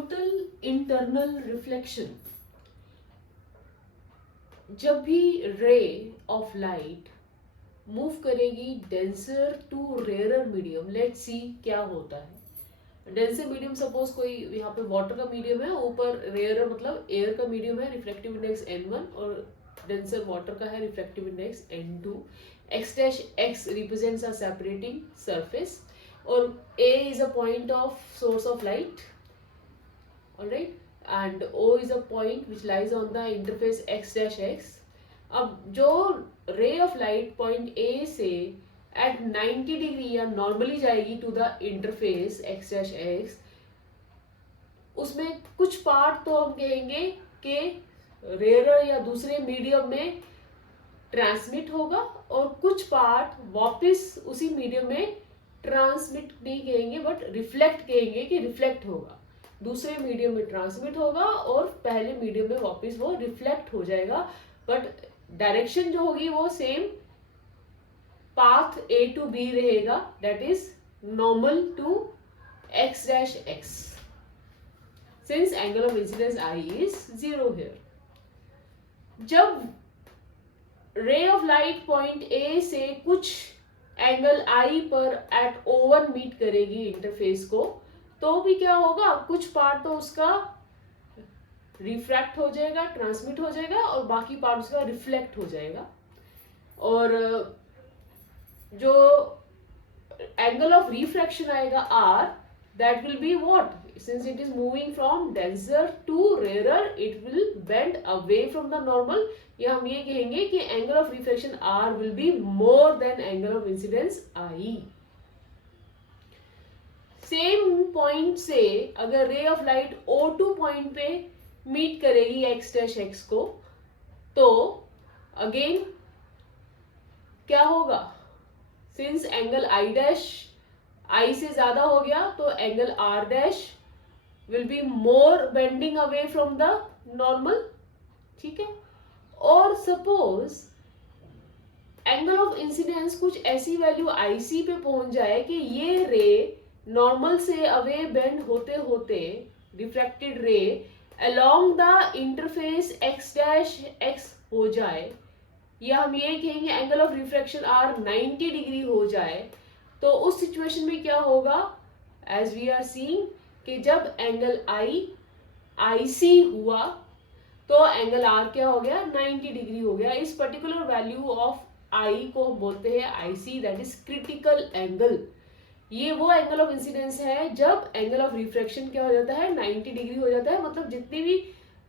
Total internal reflection, जब भी ray of light move करेगी denser to rarer medium, let's see क्या होता है। डेंसर मीडियम सपोज कोई यहाँ पे वाटर का मीडियम है, ऊपर रेयरर मतलब एयर का मीडियम है, रिफ्लेक्टिव इंडेक्स n1, और डेंसर वाटर का है, reflective index n2। x dash x represents a separating surface, और a is a point of source of light, alright, and O is a point which lies on the interface x dash x. अब जो ray of light point A से at 90 degree या normally जाएगी to the interface x dash x, उसमें कुछ part तो हम कहेंगे कि रेयर या दूसरे मीडियम में ट्रांसमिट होगा, और कुछ पार्ट वापस उसी मीडियम में ट्रांसमिट नहीं कहेंगे बट रिफ्लेक्ट कहेंगे कि रिफ्लेक्ट होगा। दूसरे मीडियम में ट्रांसमिट होगा और पहले मीडियम में वापस वो रिफ्लेक्ट हो जाएगा, बट डायरेक्शन जो होगी वो same path A to B रहेगा, that is normal to x dash x, since angle of incidence I is 0 here. जब ray of light point A से कुछ एंगल I पर एट O1 मीट करेगी interface को, तो भी क्या होगा, कुछ पार्ट तो उसका रिफ्रैक्ट हो जाएगा, ट्रांसमिट हो जाएगा, और बाकी पार्ट उसका रिफ्लेक्ट हो जाएगा। और जो एंगल ऑफ रिफ्रैक्शन आएगा R, that will be what, since it is moving from denser to rarer, it will bend away from the normal, या हम ये कहेंगे कि angle of refraction R will be more than angle of incidence I। Same point से अगर ray of light O2 point पे meet करेगी x dash x को, तो अगेन क्या होगा, since angle I dash I से ज्यादा हो गया, तो angle R dash will be more bending away from the normal, ठीक है। और सपोज एंगल ऑफ इंसिडेंस कुछ ऐसी वैल्यू IC पे पहुंच जाए कि ये रे नॉर्मल से अवे बेंड होते होते रिफ्रैक्टेड रे along the interface x dash x हो जाए, या हम ये कहेंगे angle of refraction R 90 degree हो जाए, तो उस सिचुएशन में क्या होगा, एज वी आर सीइंग कि जब एंगल IC हुआ तो एंगल R क्या हो गया, 90 डिग्री हो गया। इस पर्टिकुलर वैल्यू ऑफ I को हम बोलते हैं IC, that is critical angle. ये वो एंगल ऑफ इंसिडेंस है जब एंगल ऑफ रिफ्रैक्शन क्या हो जाता है, 90 डिग्री हो जाता है, मतलब जितनी भी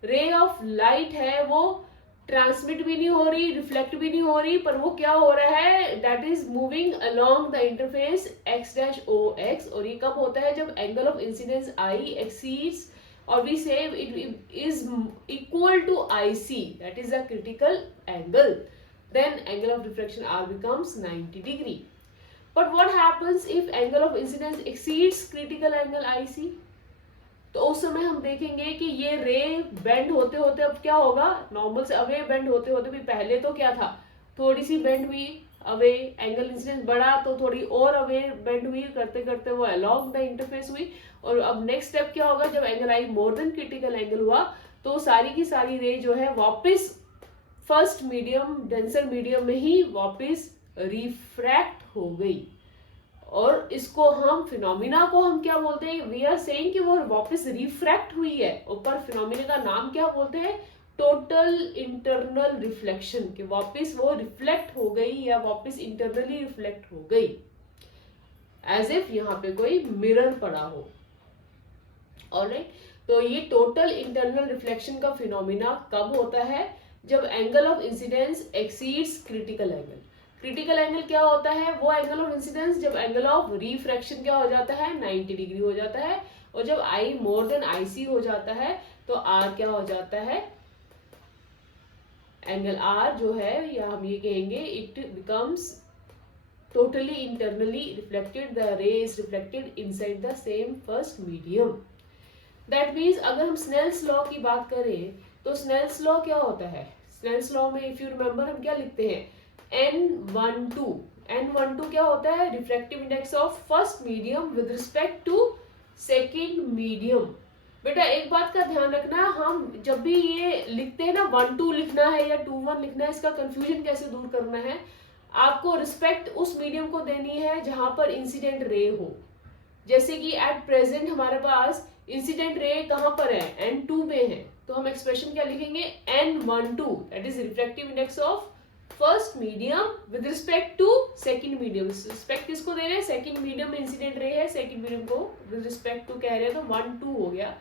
रे ऑफ लाइट है वो ट्रांसमिट भी नहीं हो रही, रिफ्लेक्ट भी नहीं हो रही, पर वो क्या हो रहा है, that is moving along the interface x dash OX। और ये कब होता है, जब एंगल ऑफ इंसिडेंस I एक्सीड्स, और we say it is equal to IC, that is the critical angle, then angle of refraction R becomes 90 degree. But what happens if angle of incidence exceeds critical angle IC? तो उस समय हम देखेंगे कि ये रे bend होते होते अब क्या होगा, नॉर्मल से अवे बेंड होते होते भी पहले तो क्या था, थोड़ी सी बेंड हुई अवे, एंगल इंसिडेंस बढ़ा तो थोड़ी और अवे बेंड हुई, करते करते वो अलोंग द इंटरफेस हुई, और अब नेक्स्ट स्टेप क्या होगा, जब angle I more than critical angle हुआ, तो सारी की सारी रे जो है वापस फर्स्ट मीडियम डेंसर मीडियम में ही वापस रिफ्रैक्ट हो गई। और इसको हम फिनोमिना को हम क्या बोलते हैं, वी आर सेइंग कि वो वापस रिफ्रैक्ट हुई है, ऊपर फिनोमिना का नाम क्या बोलते हैं, टोटल इंटरनल रिफ्लेक्शन, कि वापस वो रिफ्लेक्ट हो गई या वापस इंटरनली रिफ्लेक्ट हो गई, एज इफ यहाँ पे कोई मिरर पड़ा हो। ऑलराइट, तो ये टोटल इंटरनल रिफ्लेक्शन का फिनोमिना कब होता है, जब एंगल of incidence exceeds critical angle. Critical angle क्या होता है, वो एंगल ऑफ इंसिडेंस जब एंगल ऑफ रिफ्रैक्शन क्या हो जाता है, 90 डिग्री हो जाता है, और जब I मोर देन IC हो जाता है तो R क्या हो जाता है, एंगल R जो है, या हम ये कहेंगे it becomes totally internally reflected, the रे is reflected inside the same first medium. That means अगर हम स्नेल्स लॉ की बात करें तो स्नेल्स लॉ क्या होता है, स्नेल्स लॉ में इफ यू रिमेंबर हम क्या लिखते हैं, N12 क्या होता है, refractive index of first medium with respect to second medium. बेटा एक बात का ध्यान रखना, हम जब भी ये लिखते हैं ना 1-2 लिखना है या 2-1 लिखना है, इसका कंफ्यूजन कैसे दूर करना है, आपको रिस्पेक्ट उस मीडियम को देनी है जहां पर इंसिडेंट रे हो। जैसे कि एट प्रेजेंट हमारे पास इंसिडेंट रे कहां पर है, N2 में है, तो हम एक्सप्रेशन क्या लिखेंगे, N12, that is refractive index of first medium with respect to second medium. Respect किसको दे रहे हैं, सेकंड मीडियम में इंसिडेंट रे है, सेकंड मीडियम को विद रिस्पेक्ट टू कह रहे हैं, तो 1-2 हो गया।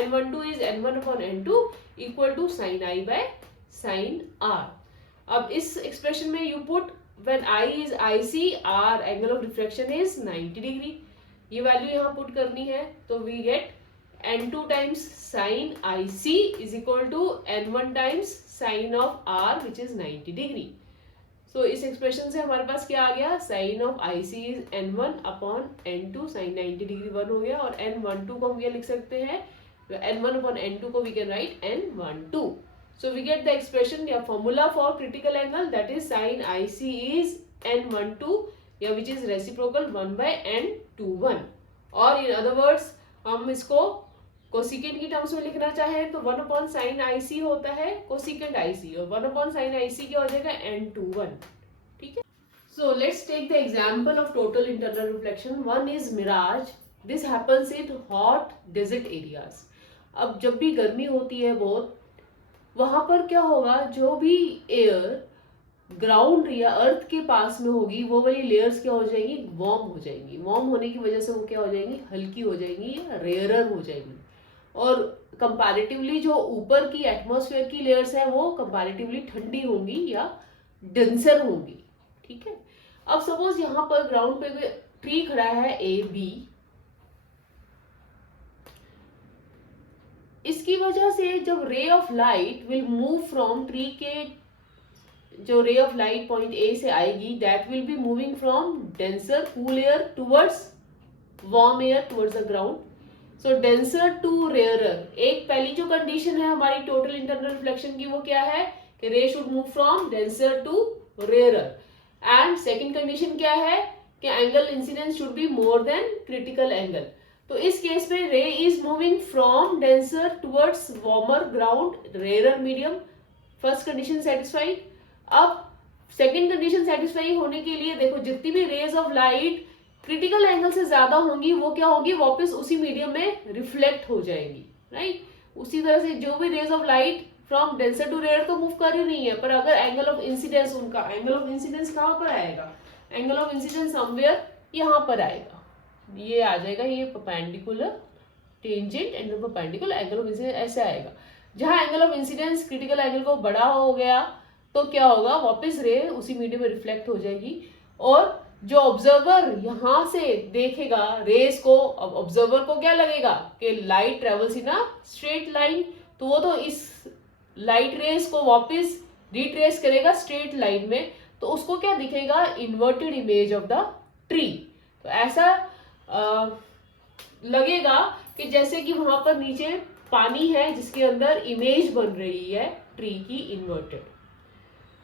N12 is N1/N2 equal to sine I by sine R. अब इस एक्सप्रेशन में you put when I is IC, R angle of refraction is 90 degree, ये वैल्यू यहाँ पुट करनी है, तो we get N2 times sine IC is equal to N1 times sine of R which is 90 degree. सो इस expression से हमारे पास क्या आ गया, sine of IC is N1/N2, sine 90 degree 1 हो गया, और N12 को हम ये लिख सकते हैं, N1/N2 को we can write N12। So we get the expression या formula for critical angle, that is sin IC is N12 या which is reciprocal 1/N21, और in other words हम इसको कोसिकेंट की टर्म्स में लिखना चाहें तो 1/sin IC होता है कोसिकेंट IC, और 1/sin IC क्या हो जाएगा, N21। ठीक है। So let's take the example of total internal reflection. One is mirage. This happens in hot desert areas. अब जब भी गर्मी होती है बहुत, वहां पर क्या होगा, जो भी एयर ग्राउंड या अर्थ के पास में होगी वो वाली लेयर्स क्या हो जाएंगी, वार्म हो जाएंगी। वार्म होने की वजह से वो क्या हो जाएंगी, हल्की हो जाएंगी या रेयरर हो जाएंगी, और कंपैरेटिवली जो ऊपर की एटमॉस्फेयर की लेयर्स है वो कंपैरेटिवली ठंडी होंगी या डेंसर होंगी। ठीक है। अब सपोज यहाँ पर ग्राउंड पे ट्री खड़ा है AB, इसकी वजह से जब ray of light will move from tree के, जो ray of light point A से आएगी, that will be moving from denser cool air towards warm air towards the ground. So denser to rarer, एक पहली जो कंडीशन है हमारी total internal reflection की वो क्या है कि ray should move from denser to rarer, and second condition क्या है कि angle incidence should be more than critical angle. तो इस केस में ray is moving from denser towards warmer ground rarer medium, first condition satisfied. अब second condition satisfy होने के लिए देखो, जितनी भी rays of light critical angle से ज्यादा होंगी वो क्या होगी, वापस उसी मीडियम में रिफ्लेक्ट हो जाएंगी, राइट। उसी तरह से जो भी rays of light from denser to rare तो मूव कर ही नहीं है, पर अगर एंगल ऑफ इंसिडेंस, उनका एंगल ऑफ इंसिडेंस कहाँ पर आएगा, एंगल ऑफ इंसिडेंस समवेयर यहाँ पर आएगा, ये आ जाएगा, ये perpendicular tangent and perpendicular angle of incidence ऐसे आएगा। जहां angle of incidence critical angle को बड़ा हो गया तो क्या होगा, वापस रे उसी मीडियम में रिफ्लेक्ट हो जाएगी, और जो ऑब्जर्वर यहां से देखेगा रेस को, अब ऑब्जर्वर को क्या लगेगा कि light travels in a straight line, तो वो तो इस लाइट रेस को वापस रिट्रेस करेगा स्ट्रेट लाइन में, तो उसको क्या दिखेगा, inverted image of the tree. तो ऐसा लगेगा कि जैसे कि वहां पर नीचे पानी है जिसके अंदर इमेज बन रही है ट्री की इन्वर्टेड।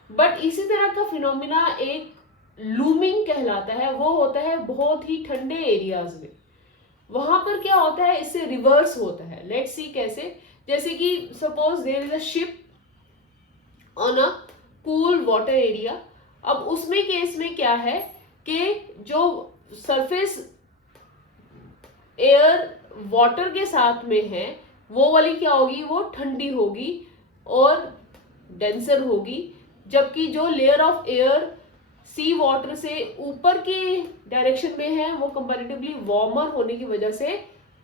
बट इसी तरह का फिनोमिना एक लूमिंग कहलाता है, वो होता है बहुत ही ठंडे एरियाज में। वहां पर क्या होता है, इससे रिवर्स होता है। लेट्स सी कैसे, जैसे कि suppose there is a ship on a cool water area. अब उसमें केस में क्या है कि जो सरफेस एयर वाटर के साथ में है वो वाली क्या होगी, वो ठंडी होगी और डेंसर होगी, जबकि जो layer of air sea water से ऊपर की डायरेक्शन में है वो कंपैरेटिवली वार्मर होने की वजह से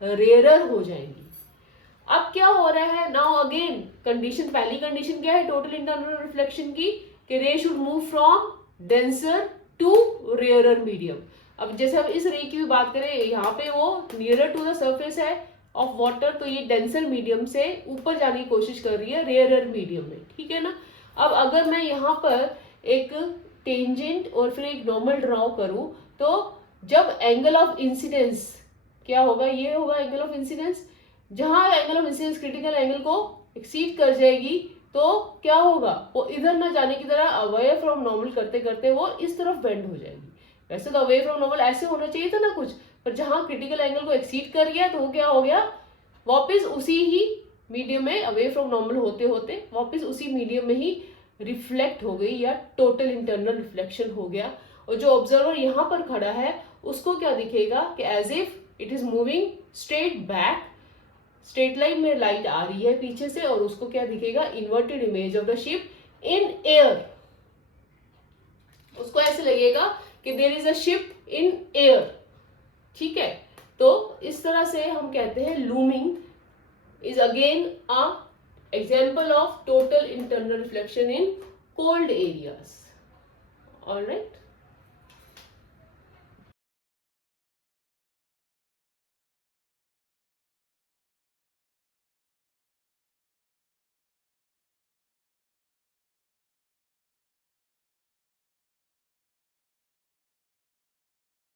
रेयरर हो जाएंगी। अब क्या हो रहा है, नाउ अगेन कंडीशन, पहली कंडीशन क्या है टोटल इंटरनल रिफ्लेक्शन की, कि ray should move from denser to rarer medium. अब जैसे हम इस रे की भी बात करें, यहाँ पे वो नियरर टू द सरफेस है ऑफ वाटर, तो ये डेंसर मीडियम से ऊपर जाने की कोशिश कर रही है रेयरर मीडियम में, ठीक है ना। अब अगर मैं यहाँ पर एक टेंजेंट और फिर एक नॉर्मल ड्रॉ करूं, तो जब एंगल ऑफ इंसिडेंस क्या होगा, ये होगा एंगल ऑफ इंसिडेंस, जहां angle of incidence critical angle को एक्सीड कर जाएगी तो क्या होगा, वो इधर ना जाने की तरह अवे फ्रॉम नॉर्मल करते करते वो इस तरफ बेंड हो जाएगी। वैसे तो अवे फ्रॉम नॉर्मल ऐसे होना चाहिए था ना कुछ, पर जहां क्रिटिकल एंगल को एक्सीड कर गया तो वो क्या हो गया, वापस उसी ही मीडियम में अवे फ्रॉम नॉर्मल होते होते वापस उसी मीडियम में ही रिफ्लेक्ट हो गई या टोटल इंटरनल रिफ्लेक्शन हो गया। और जो ऑब्जर्वर यहाँ पर खड़ा है उसको क्या दिखेगा कि as if it is moving straight back, straight line में लाइट आ रही है पीछे से, और उसको क्या दिखेगा, inverted image of the ship in air. उसको ऐसे लगेगा कि there is a ship in air. ठीक है, तो इस तरह से हम कहते हैं looming is again a example of total internal reflection in cold areas. All right.